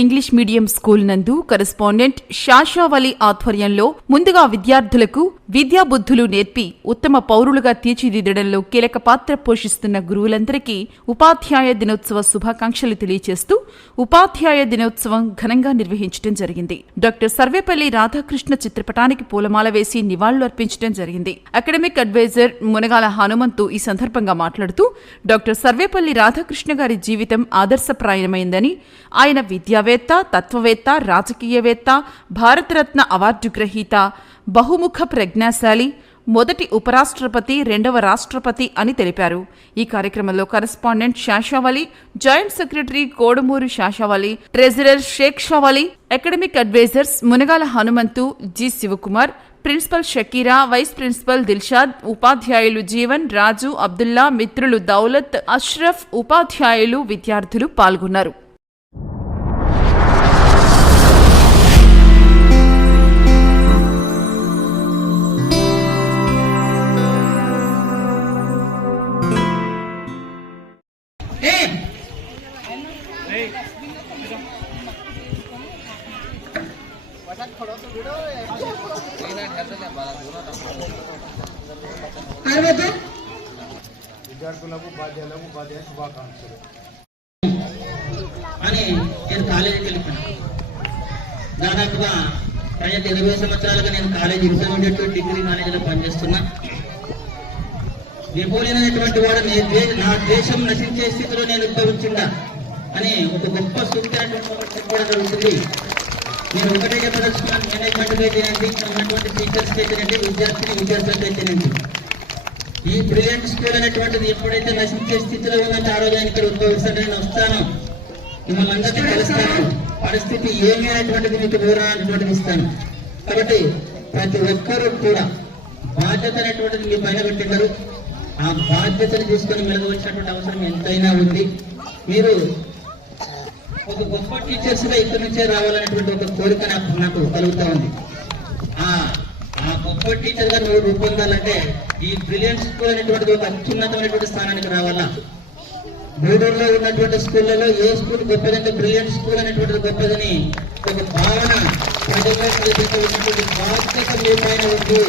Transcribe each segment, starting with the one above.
English medium school నందు correspondent Shashavali ఆధ్వర్యంలో ముందుగా విద్యార్థులకు విద్యాబుద్ధులు నేర్పి ఉత్తమ పౌరులుగా తీర్చిదిద్దడంలో కీలక పాత్ర పోషిస్తున్న గురువులందరికీ ఉపాధ్యాయ దినోత్సవ శుభాకాంక్షలు తెలియజేస్తూ ఉపాధ్యాయ దినోత్సవం ఘనంగా నిర్వహించడం జరిగింది. డాక్టర్ సర్వేపల్లి రాధాకృష్ణ చిత్రపటానికి పూలమాల వేసి నివాళులు అర్పించడం జరిగింది. అకాడమిక్ అడ్వైజర్ మునగాల హనుమంతు ఈ సందర్భంగా మాట్లాడుతూ డాక్టర్ సర్వేపల్లి రాధాకృష్ణ గారి జీవితం ఆదర్శప్రాయమైందని ఆయన విద్యావేత్త తత్వవేత్త రాజకీయవేత్త భారతరత్న అవార్డు గ్రహీత బహుముఖ ప్రజ్ఞాశాలి మొదటి ఉపరాష్ట్రపతి రెండవ రాష్ట్రపతి అని తెలిపారు. ఈ కార్యక్రమంలో correspondent Shashavali joint secretary Kodumuru Shashavali treasurer Sheikh Shavali academic advisors Munagala Hanumanthu G Shivakumar principal Shakira vice principal Dilshad ఉపాధ్యాయులు జీవన్ రాజు అబ్దుల్లా మిత్రులు దౌలత్ అష్రఫ్ ఉపాధ్యాయులు విద్యార్థులు పాల్గొన్నారు. విద్యార్థులకు బాధ్యాలకు ఉపాధ్యాయ శుభాకాంక్షలు. అని నేను కాలేజీకి వెళ్ళిపోయాను. దాదాపుగా ప్రజలు ఇరవై సంవత్సరాలుగా నేను కాలేజీ ఇంటర్మీడియట్ డిగ్రీ కాలేజీలో పనిచేస్తున్నా. నెపోలియన్ అనేటువంటి వాడు నా దేశం నశించే స్థితిలో నేను ఉద్భవించిందా అని ఒక గొప్ప సూక్తి చెప్పడం జరుగుతుంది నేను ఒకటే చెప్పదలుచుకున్నాను మేనేజ్మెంట్ ఇక్కడ ఉన్నటువంటి టీచర్స్ విద్యార్థిని ఈ బ్రిలియంట్ స్కూల్ అనేటువంటిది ఎప్పుడైతే నశించే స్థితిలో ఉందంటే ఆ రోజు ఇక్కడ ఉద్భవిస్తాడు నేను వస్తాను. మిమ్మల్ని అందరినీ కలుస్తాను పరిస్థితి ఏమి అనేటువంటిది మీకు వివరణ ఇస్తాను. కాబట్టి ప్రతి ఒక్కరూ కూడా బాధ్యత అనేటువంటిది మీ పైన పెట్టినారు ఆ బాధ్యతను తీసుకొని మెలగవలసినటువంటి అవసరం ఎంతైనా ఉంది. మీరు ఒక గొప్ప టీచర్స్గా ఇక్కడి నుంచే రావాలనేటువంటి ఒక కోరిక నాకు నాకు కలుగుతా ఉంది. ఆ ఆ గొప్ప టీచర్గా నువ్వు రూపొందాలంటే ఈ బ్రిలియంట్ స్కూల్ అనేటువంటిది ఒక అత్యున్నతమైనటువంటి స్థానానికి రావాలా? గూడూరులో ఉన్నటువంటి స్కూళ్ళలో ఏ స్కూల్ గొప్పదంటే బ్రిలియంట్ స్కూల్ అనేటువంటిది గొప్పదని ఒక భావన ప్రజల్లో ఉన్నటువంటి బాధ్యత మీ పైన ఉంది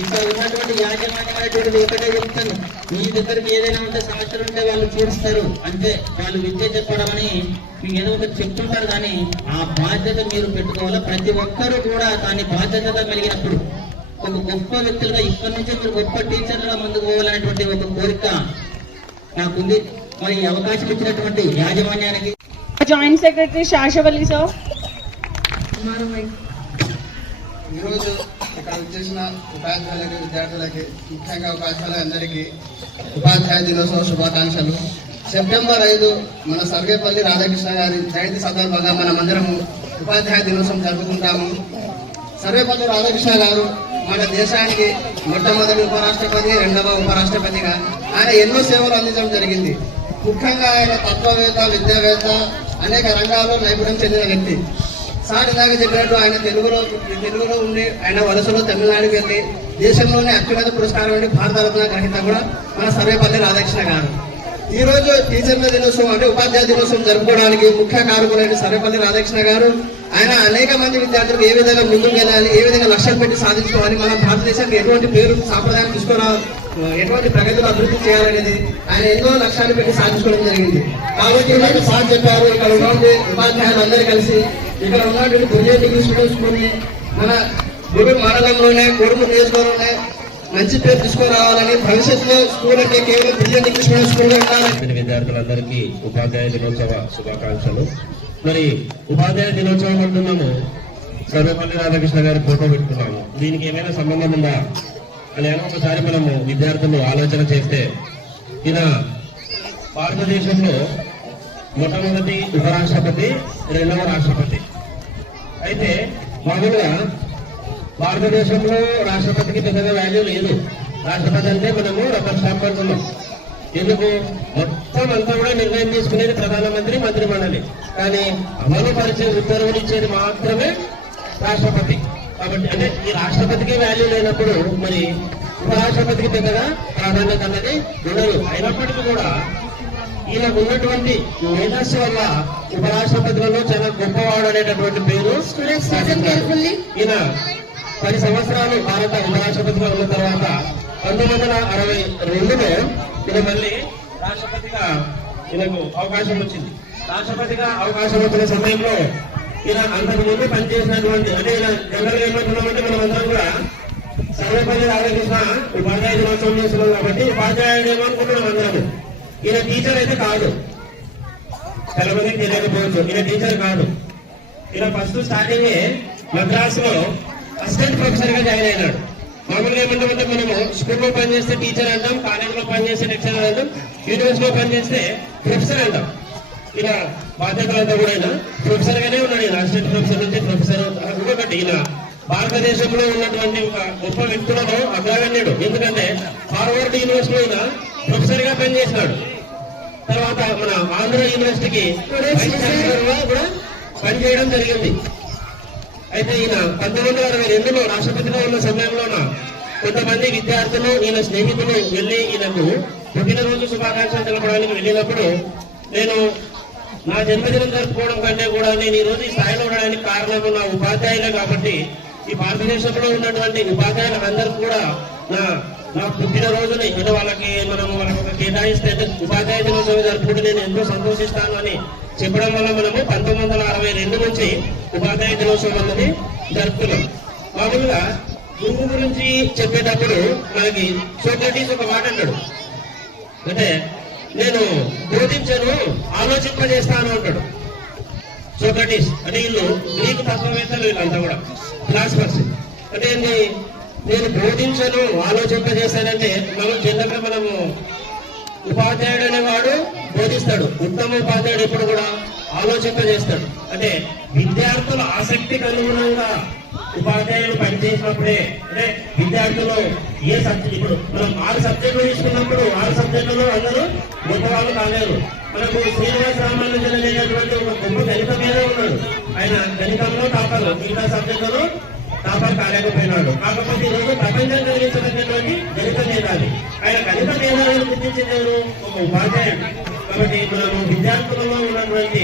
ఇంకా ఉన్నటువంటి యాజమాన్యం అనేటువంటిది ఒకటే చెప్తాను. మీ దగ్గరికి ఏదైనా ఉంటే సమస్యలు ఉంటే వాళ్ళు చూస్తారు అంతే. వాళ్ళు విద్య చెప్పడం అని మీకు ఏదో ఒకటి చెప్తుంటారు కానీ ఆ బాధ్యత మీరు పెట్టుకోవాలా? ప్రతి ఒక్కరూ కూడా దాని బాధ్యతగా కలిగినప్పుడు ఒక గొప్ప వ్యక్తులుగా ఇక్కడి నుంచే మీరు గొప్ప టీచర్లుగా ముందుకు పోవాలనేటువంటి ఒక కోరిక నాకుంది. మరి ఈ అవకాశం ఇచ్చినటువంటి యాజమాన్యానికి జాయింట్ సెక్రటరీ శాషవల్లి సార్ ఈరోజు ఇక్కడ వచ్చేసిన ఉపాధ్యాయులకి విద్యార్థులకి ముఖ్యంగా ఉపాధ్యాయులందరికీ ఉపాధ్యాయ దినోత్సవ శుభాకాంక్షలు. సెప్టెంబర్ ఐదు మన సర్వేపల్లి రాధాకృష్ణ గారి జయంతి సందర్భంగా మన మందిరము ఉపాధ్యాయ దినోత్సవం జరుపుకుంటాము. సర్వేపల్లి రాధాకృష్ణ గారు మన దేశానికి మొట్టమొదటి ఉపరాష్ట్రపతి రెండవ ఉపరాష్ట్రపతిగా ఆయన ఎన్నో సేవలు అందించడం జరిగింది. ముఖ్యంగా ఆయన తత్వవేత్త విద్యావేత్త అనేక రంగాల్లో నైపుణ్యం చెందిన వ్యక్తి. సార్ చెప్పినట్టు ఆయన తెలుగులో తెలుగులో ఉండి ఆయన వలసలో తమిళనాడుకి వెళ్ళి దేశంలోనే అత్యున్నత పురస్కారం అండి భారతరత్న గ్రహీత కూడా మన సర్వేపల్లి రాధాకృష్ణ గారు. ఈ రోజు టీచర్ల దినోత్సవం అంటే ఉపాధ్యాయ దినోత్సవం జరుపుకోవడానికి ముఖ్య కారకులైన సర్వేపల్లి రాధాకృష్ణ గారు ఆయన అనేక మంది విద్యార్థులకు ఏ విధంగా ముందుకు వెళ్ళాలి ఏ విధంగా లక్ష్యం పెట్టి సాధించుకోవాలి మన భారతదేశానికి ఎటువంటి పేరు సాంప్రదాయం తీసుకురా ఎటువంటి ప్రగతిలో అభివృద్ధి చేయాలనేది ఆయన ఎన్నో లక్ష్యాలు పెట్టి సాధించుకోవడం జరిగింది. కాబట్టి సార్ చెప్పారు ఇక్కడ ఉన్నటువంటి ఉపాధ్యాయులు అందరూ కలిసి ఇక్కడ ఉన్నటువంటి బుర్జే డిగ్రీ స్టూడెంట్స్ మన గుడి మండలంలోనే కొడుకు నియోజకవర్గంలోనే మంచి పేరు తీసుకురావాలని భవిష్యత్తులో స్కూల్ అంటే కేవలం బుర్జే డిగ్రీ స్టూడెంట్స్ విద్యార్థులందరికీ ఉపాధ్యాయ దినోత్సవ శుభాకాంక్షలు. మరి ఉపాధ్యాయ దినోత్సవం అంటున్నాము. సర్వపల్లి రాధాకృష్ణ గారి ఫోటో పెట్టుకున్నాము. దీనికి ఏమైనా సంబంధం ఉందా? అని అని ఒకసారి మనము విద్యార్థులు ఆలోచన చేస్తే ఈయన భారతదేశంలో మొట్టమొదటి ఉపరాష్ట్రపతి రెండవ రాష్ట్రపతి అయితే మామూలుగా భారతదేశంలో రాష్ట్రపతికి పెద్దగా వాల్యూ లేదు. రాష్ట్రపతి అంటే మనము రబ్బర్ స్టాంప్ అంటున్నాం ఎందుకు? మొత్తం అంతా కూడా నిర్ణయం తీసుకునేది ప్రధానమంత్రి మంత్రి మండలి కానీ అమలు పరిచే ఉత్తర్వులు ఇచ్చేది మాత్రమే రాష్ట్రపతి. కాబట్టి అంటే ఈ రాష్ట్రపతికి వాల్యూ లేనప్పుడు మరి ఉపరాష్ట్రపతికి పెద్దగా ప్రాధాన్యత అన్నది ఉండదు. అయినప్పటికీ కూడా ఈయనకు ఉన్నటువంటి మేధస్సు వల్ల ఉపరాష్ట్రపతులలో చాలా గొప్పవాడు అనేటటువంటి పేరు ఈయన పది సంవత్సరాలు భారత ఉపరాష్ట్రపతిగా ఉన్న తర్వాత పంతొమ్మిది వందల అరవై రెండులో ఈయన మళ్ళీ రాష్ట్రపతిగా ఈయనకు అవకాశం వచ్చింది. రాష్ట్రపతిగా అవకాశం వచ్చిన సమయంలో ఈయన అంతకు ముందు పనిచేసినటువంటి అంటే ఈయన జనరల్ ఏమంటున్నామంటే మనం అందరం కూడా సర్వేపల్లి రాధాకృష్ణ ఉపాధ్యాయ దినోత్సవం చేస్తున్నాం కాబట్టి ఉపాధ్యాయుడు ఏమనుకుంటున్నాం అందరం? ఈయన టీచర్ అయితే కాదు. చాలా తెలియకపోవచ్చు ఈయన టీచర్ కాదు. ఈయన ఫస్ట్ స్టార్టింగ్ మద్రాసులో అసిస్టెంట్ ప్రొఫెసర్గా జాయిన్ అయినాడు. మామూలుగా ఏమంటామంటే మనము స్కూల్లో పనిచేస్తే టీచర్ అంటాం కాలేజీలో పనిచేస్తే లెక్చరర్ అంటాం యూనివర్సిటీలో పనిచేస్తే ప్రొఫెసర్ అంటాం ఈయన బాధ్యతలంతా కూడా ఆయన ప్రొఫెసర్ గానే ఉన్నాడు. ఈయన అసిస్టెంట్ ప్రొఫెసర్ నుంచి ప్రొఫెసర్ ఇంకొకటి ఈయన భారతదేశంలో ఉన్నటువంటి ఒక గొప్ప వ్యక్తులలో అగ్రగణ్యుడు ఎందుకంటే హార్వర్డ్ యూనివర్సిటీలో ఈయన ప్రొఫెసర్గా పనిచేసినాడు. తర్వాత మన ఆంధ్ర యూనివర్సిటీకి వైస్ కూడా పనిచేయడం జరిగింది. అయితే ఈయన పంతొమ్మిది వందల అరవై రెండులో రాష్ట్రపతిగా ఉన్న సమయంలోన కొంతమంది విద్యార్థులు ఈయన స్నేహితులు వెళ్ళి ఈయనకు పుట్టినరోజు శుభాకాంక్షలు తెలపడానికి వెళ్ళినప్పుడు నేను నా జన్మదినం జరుపుకోవడం కంటే కూడా నేను ఈ రోజు ఈ స్థాయిలో ఉండడానికి కారణం నా ఉపాధ్యాయులే కాబట్టి ఈ భారతదేశంలో ఉన్నటువంటి ఉపాధ్యాయులందరూ కూడా నా నా పుట్టినరోజుని అంటే వాళ్ళకి మనం వాళ్ళకి కేటాయిస్తే ఉపాధ్యాయ దినోత్సవం జరుపుకుంటే నేను ఎంతో సంతోషిస్తాను అని చెప్పడం వల్ల మనము పంతొమ్మిది వందల అరవై రెండు నుంచి ఉపాధ్యాయ దినోత్సవం అన్నది జరుపుతున్నాం. మామూలుగా గురువు గురించి చెప్పేటప్పుడు మనకి సోక్రటీస్ ఒక మాట అన్నాడు అంటే నేను బోధించను ఆలోచింపజేస్తాను అంటాడు. సోక్రటీస్ అంటే వీళ్ళు గ్రీకు తత్వవేత్తలు వీళ్ళంతా కూడా ఫిలాసఫర్స్ అంటే ఏంటి నేను బోధించను ఆలోచింపజేస్తానంటే మనం చిన్నప్పుడు మనము ఉపాధ్యాయుడు అనేవాడు బోధిస్తాడు. ఉత్తమ ఉపాధ్యాయుడు ఎప్పుడు కూడా ఆలోచింపజేస్తాడు అంటే విద్యార్థుల ఆసక్తికి అనుగుణంగా ఉపాధ్యాయులు పనిచేసినప్పుడే అంటే విద్యార్థులు ఏ సబ్జెక్ట్ ఇప్పుడు మనం ఆరు సబ్జెక్టులు తీసుకున్నప్పుడు ఆరు సబ్జెక్టులో అందరూ గొప్ప కాలేరు. మనకు శ్రీనివాస రామానుజన్ అనేటటువంటి ఒక గొప్ప గణిత మీద ఉన్నాడు. ఆయన గణితంలో టాపర్ మిగతా సబ్జెక్టులో టాపర్ కాలేకపోయినాడు. కాకపోతే ఈ రోజు ప్రపంచం కలిగించినటువంటి దళిత మేధావి. ఆయన దళిత మేధావిని గుర్తించింది ఎవరు? ఒక ఉపాధ్యాయుడు. కాబట్టి మనము విద్యార్థులలో ఉన్నటువంటి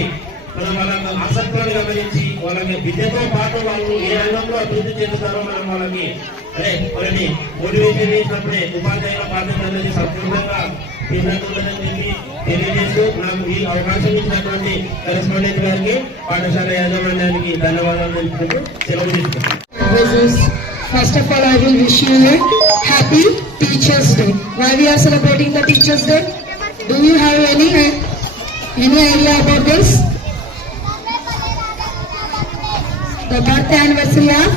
మనం వాళ్ళ ఆసక్తులను గమనించి వాళ్ళకి విద్యతో పాటు వాళ్ళు ఏ రంగంలో అభివృద్ధి చెందుతారో మనం వాళ్ళకి అదే వాళ్ళని మోటివేషన్ చేసినప్పుడే ఉపాధ్యాయుల బాధ్యత అనేది సంపూర్ణంగా తీర్చుకుంటుందని చెప్పి తెలియజేస్తూ నాకు ఈ అవకాశం ఇచ్చినటువంటి కరెస్పాండెంట్ గారికి పాఠశాల యాజమాన్యానికి ధన్యవాదాలు తెలుపుకుంటూ సెలవు తీసుకుంటాను wishes. First of all, I will wish you a happy Teachers' Day. Why we are celebrating the Teachers' Day? Do you have any any idea about this? The birth anniversary of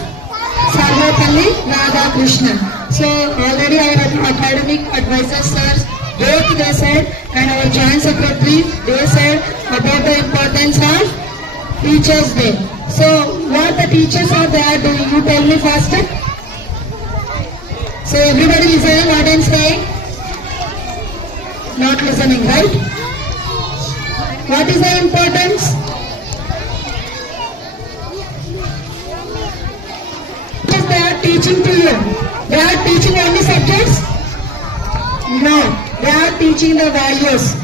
Sarvapalli Radhakrishnan. So already our academic advisors, sir, both they said, and our joint secretary, they said about the importance of Teachers Day. So what the teachers are there doing, you tell me first. So everybody listening what I'm saying? Not listening, right? What is the importance? They are teaching to you. They are teaching only subjects? No, they are teaching the values.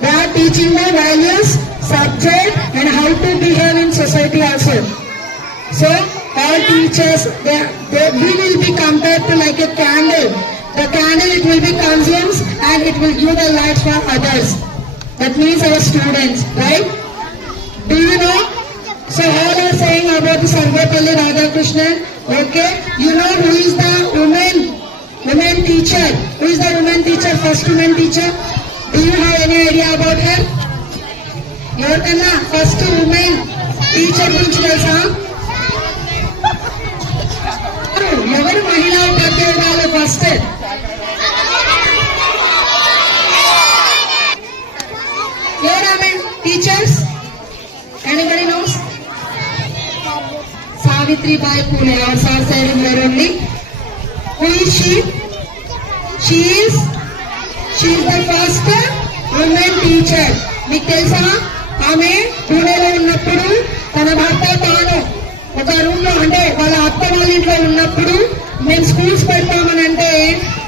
They are teaching the values, subject and how to behave in society also. So all teachers, they, they, we will be compared to like a candle. The candle it will be consumed and it will give the light for others. That means our students, right? Do you know? So all are saying about the Sarvapalli Radhakrishnan. Okay, you know who is the woman, woman teacher? Who is the woman teacher? First woman teacher? Do you have any idea about her? ఎవరికన్నా first women teacher గురించి తెలుసా? ఎవరు? మహిళా ఉపాధ్యాయురాలు first ఎవరు teachers anybody knows Savitribai Phule. Our sir side ఉన్నారు only who she she is the first women teacher మీకు తెలుసా? ఆమె పూణేలో ఉన్నప్పుడు తన భర్త తాను ఒక రూమ్లో అంటే వాళ్ళ అత్త వాళ్ళ ఇంట్లో ఉన్నప్పుడు మేము స్కూల్స్ పెడతామని అంటే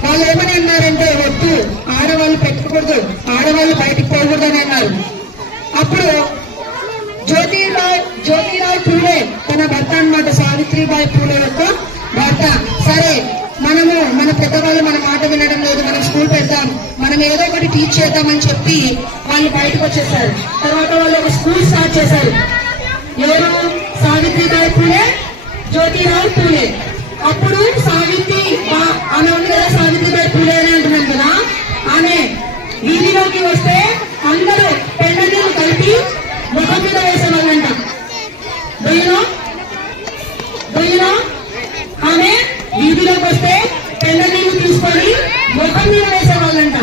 వాళ్ళు ఏమని అన్నారంటే వద్దు ఆడవాళ్ళు పెట్టకూడదు ఆడవాళ్ళు బయటికి పోకూడదు అని అన్నారు. అప్పుడు జ్యోతిరావు జ్యోతిరావు పూలే తన భర్త అన్నమాట సావిత్రిబాయి పూలే యొక్క భర్త. సరే మనము మన పెద్దవాళ్ళు మన మాట వినడం లేదు మనం స్కూల్ పెడతాం మనం ఏదో ఒకటి టీచ్ చేద్దామని చెప్పి వాళ్ళు బయటకు వచ్చేసారు. తర్వాత వాళ్ళు ఒక స్కూల్ స్టార్ట్ చేశారు. ఎవరు? సావిత్రిబాయి పూలే జ్యోతిరావు పూలే అప్పుడు సావిత్రి ఆమె ఉంది కదా సావిత్రిబాయి పూలే అని అంటున్నాం కదా. ఆమె వీధిలోకి వస్తే అందరూ పెళ్ళని కలిపి ముఖం మీద వేసేవాళ్ళంట దొయ్యలో దొయ్యలో ఆమె వీధిలోకి వస్తే పెళ్ళనీళ్ళు తీసుకొని ముఖం మీద వేసేవాళ్ళంట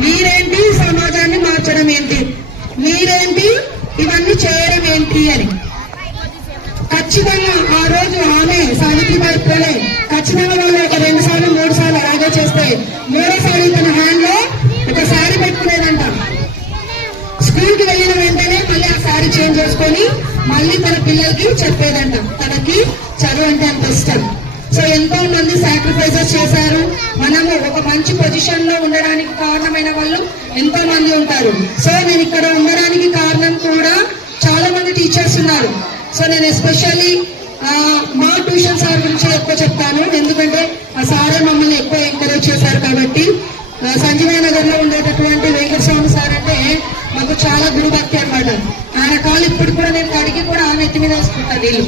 మీరేంటి సమాజాన్ని మార్చడం ఏంటి మీరేంటి ఇవన్నీ చేయడం ఏంటి అని ఖచ్చితంగా ఆ రోజు ఆమె సావిత్రిబాయి పూలే ఖచ్చితంగా వాళ్ళు ఒక రెండు సార్లు మూడు సార్లు అలాగే చేస్తే మూడోసారి తన హ్యాండ్లో ఒక శారీ పెట్టుకునేదంట స్కూల్కి వెళ్ళిన వెంటనే మళ్ళీ ఆ చేసుకొని మళ్ళీ తన పిల్లలకి చెప్పేదంట. తనకి చదువు అంటే అంత ఇష్టం. సో ఎంతో మంది సాక్రిఫైసెస్ చేశారు. మనము ఒక మంచి పొజిషన్లో ఉండడానికి కారణమైన వాళ్ళు ఎంతో మంది ఉంటారు. సో నేను ఇక్కడ ఉండడానికి కారణం కూడా చాలా మంది టీచర్స్ ఉన్నారు. సో నేను ఎస్పెషల్లీ మా ట్యూషన్ సార్ గురించి ఎక్కువ చెప్తాను. ఎందుకంటే ఆ సారే మమ్మల్ని ఎక్కువ ఎంకరేజ్ చేశారు కాబట్టి. ఆ, నగర్లో ఉండేటటువంటి వెంకటస్వామి సార్ అంటే మాకు చాలా గురుభక్తి అనమాట ఆడపాలు ఇప్పుడు కూడా నేను అడిగి కూడా ఆ నెత్తి మీద వేసుకుంటాను వీళ్ళు.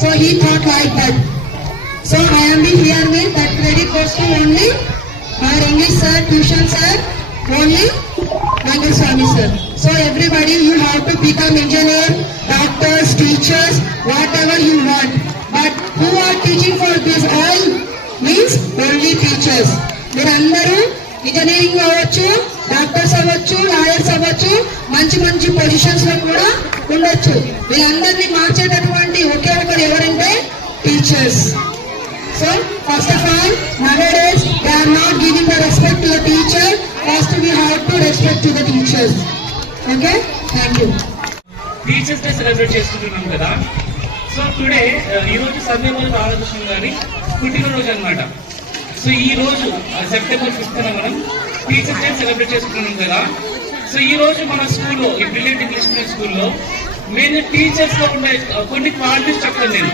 So he thought like that so I'm be here me that credit goes only my English sir tuition sir only Venkata Swamy sir so everybody you have to become engineer doctors teachers whatever you want but who are teaching for this all means only teachers మీరందరూ engineering అవ్వచ్చు doctors అవ్వచ్చు lawyers అవ్వచ్చు మంచి మంచి పొజిషన్స్లో కూడా ఉండొచ్చు. వీళ్ళందరినీ మార్చేటటువంటి ఒకే ఒకరు ఎవరంటే teachers so first of all nowadays they are not giving the respect the teacher first First, we to respect respect to the teachers. Okay? Thank teachers day celebrate చేసుకుంటున్నాం కదా. సో టుడే ఈ రోజు సందేమూరి రాధాకృష్ణ గారి పుట్టినరోజు అనమాట సో ఈ రోజు September fifth మనం టీచర్స్ డే సెలబ్రేట్ చేసుకుంటున్నాం కదా. సో ఈ రోజు మన స్కూల్లో ఈ బ్రిలియంట్ ఇంగ్లీష్ మీడియం స్కూల్లో నేను టీచర్స్లో ఉండే కొన్ని క్వాలిటీస్ చెప్తాను నేను.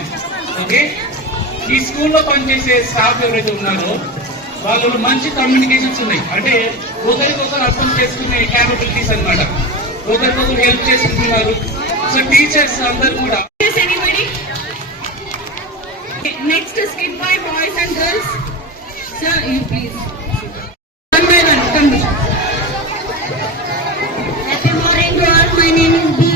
ఓకే? ఈ స్కూల్లో పనిచేసే స్టాఫ్ ఎవరైతే ఉన్నారో వాళ్ళు మంచి కమ్యూనికేషన్స్ ఉన్నాయి. అంటే ఒకరికొకరు అర్థం చేసుకునే క్యాపబిలిటీస్ అన్నమాట. ఒకరికొకరు హెల్ప్ చేసుకుంటున్నారు. సో టీచర్స్ అందరు కూడా next skin boy boys and girls. Sir, you please. One by one, come. Happy morning to all. My name is B.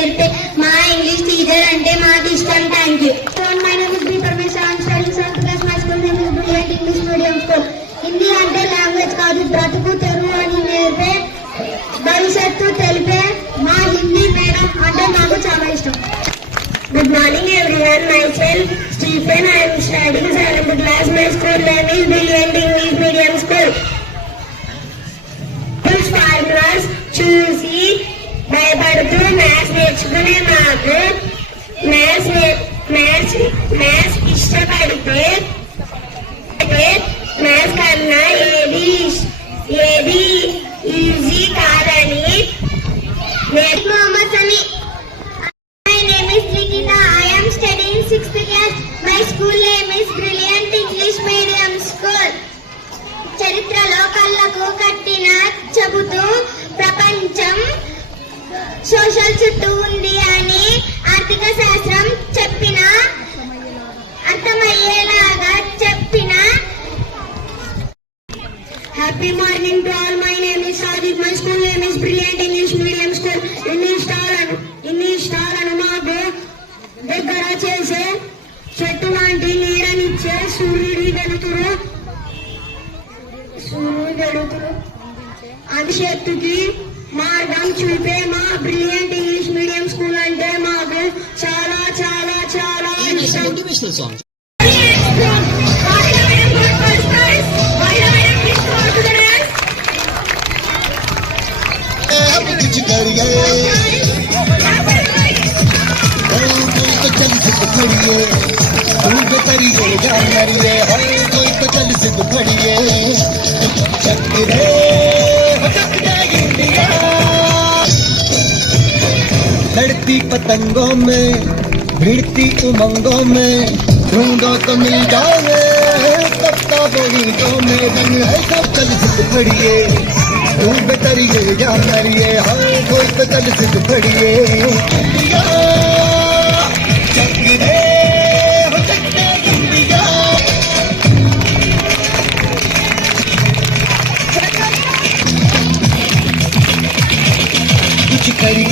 నేర్పే మా ఇంగ్లీష్ టీచర్ అంటే మాకు ఇష్టం thank you my name is B Parameshwar I'm studying seventh class my school name is Brilliant English medium school Hindi అంటే language కాదు బ్రతుకు తెరువు అని నేర్పే భవిష్యత్తు తెలిపే మా హిందీ మేడం అంటే మాకు చాలా ఇష్టం Good morning everyone. Myself Stephen. I am studying seventh class. My school name is Brilliant నేర్చుకునే నాకు మ్యాథ్స్ మ్యాథ్స్ మ్యాథ్స్ ఇష్టపడితే మ్యాథ్స్ కన్నా ఏది ఏది ఈజీ కాదని నేను Mohammed Sami my name is Likhitha I am sixth class my school name is Brilliant English medium school చరిత్రలో కళ్ళకు కట్టిన చెబుతూ ప్రపంచం సోషల్ చుట్టూ ఉంది అని ఆర్థిక శాస్త్రం చెప్పిన అర్థమయ్యేలాగా చెప్పిన. Happy morning to all my name is Sajid. My school name is Brilliant English medium school ఇన్ని ఇష్టాలను ఇన్ని ఇష్టాలను మాకు దగ్గర చేసే చెట్టు లాంటి నీడనిచ్చే సూర్యుడి వెలుతురు. స్కూల్ వెలుగుతూ భవిష్యత్తుకి మార్గం చూపే మా బ్రిలియంట్ ఇంగ్లీష్ మీడియం స్కూల్ అంటే మాకు చాలా చాలా చాలా ఇష్టం लड़ती पतंगों में, भिड़ती उमंगों में, ढूंढो तो मिल जाओगे सबका तो में रंग है सब चल सिद पड़िए। धूप तरिए जा करिए हर कोई तो चल सिद पड़िए। करिए।